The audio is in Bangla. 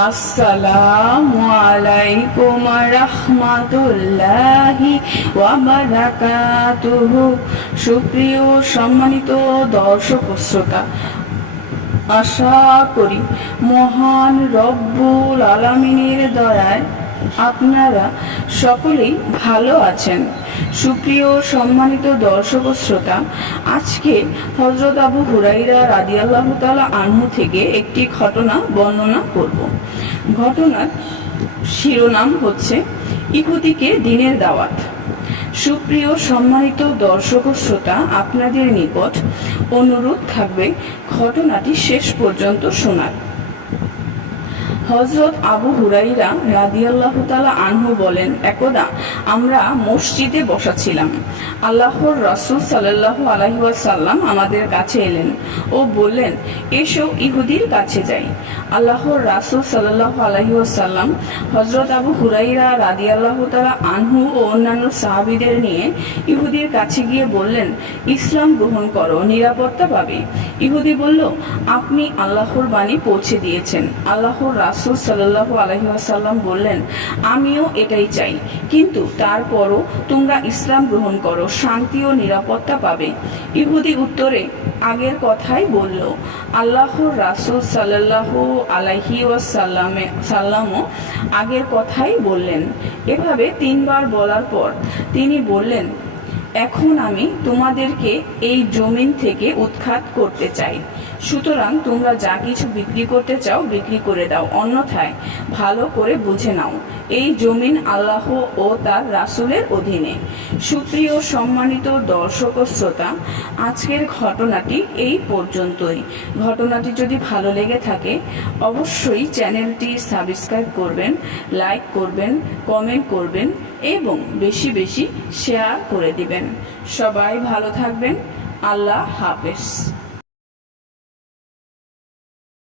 আসসালামু আলাইকুম রাহমাতুল্লাহি ওয়া বারাকাতুহু। সুপ্রিয় সম্মানিত দর্শক শ্রোতা, আশা করি মহান রব্বুল আলামিনের দয়ায় আপনারা সকলেই ভালো আছেন। সুপ্রিয় সম্মানিত দর্শক শ্রোতা, আজকে হযরত আবু হুরায়রা রাদিয়াল্লাহু তাআলা আনহু থেকে একটি ঘটনা বর্ণনা করব। ঘটনার শিরোনাম হচ্ছে ইহুদিকে দ্বীনের দাওয়াত। সুপ্রিয় সম্মানিত দর্শক শ্রোতা, আপনাদের নিকট অনুরোধ থাকবে ঘটনাটি শেষ পর্যন্ত শোনার। হযরত আবু হুরায়রা রাদিয়াল্লাহু তাআলা আনহু বলেন, একদা আমরা মসজিদে বসা ছিলাম। আল্লাহর রাসূল সাল্লাল্লাহু আলাইহি ওয়াসাল্লাম আমাদের কাছে এলেন ও বললেন, এসো ইহুদির কাছে যাই। আল্লাহর রাসূল সাল্লাল্লাহু আলাইহি ওয়াসাল্লাম হযরত আবু হুরায়রা রাদিয়াল্লাহু তাআলা আনহু ও অন্যান্য সাহাবীদের নিয়ে ইহুদির কাছে গিয়ে বললেন, ইসলাম গ্রহণ করো, নিরাপত্তা পাবে। ইহুদি বলল, আপনি আল্লাহর বাণী পৌঁছে দিয়েছেন। আল্লাহর রাসূল সাল্লাল্লাহু আলাইহি ওয়াসাল্লাম বললেন, আমিও এটাই চাই, কিন্তু তারপরও তোমরা ইসলাম গ্রহণ করো, শান্তি ও নিরাপত্তা পাবে। ইহুদি উত্তরে আগের কথাই বলল। আল্লাহর রাসূল সাল্লাল্লাহু আলাইহি ওয়াসাল্লামও আগের কথাই বললেন। এভাবে 3 বার বলার পর তিনি বললেন, এখন আমি তোমাদেরকে এই জমিন থেকে উৎখাত করতে চাই। সুতরাং তোমরা যা কিছু বিক্রি করতে চাও বিক্রি করে দাও, অন্যথায় ভালো করে বুঝে নাও এই জমিন আল্লাহ ও তার রাসূলের অধীনে। সুপ্রিয় সম্মানিত দর্শক ও শ্রোতা, আজকের ঘটনাটি এই পর্যন্তই। ঘটনাটি যদি ভালো লেগে থাকে অবশ্যই চ্যানেলটি সাবস্ক্রাইব করবেন, লাইক করবেন, কমেন্ট করবেন এবং বেশি বেশি শেয়ার করে দিবেন। সবাই ভালো থাকবেন। আল্লাহ হাফেজ।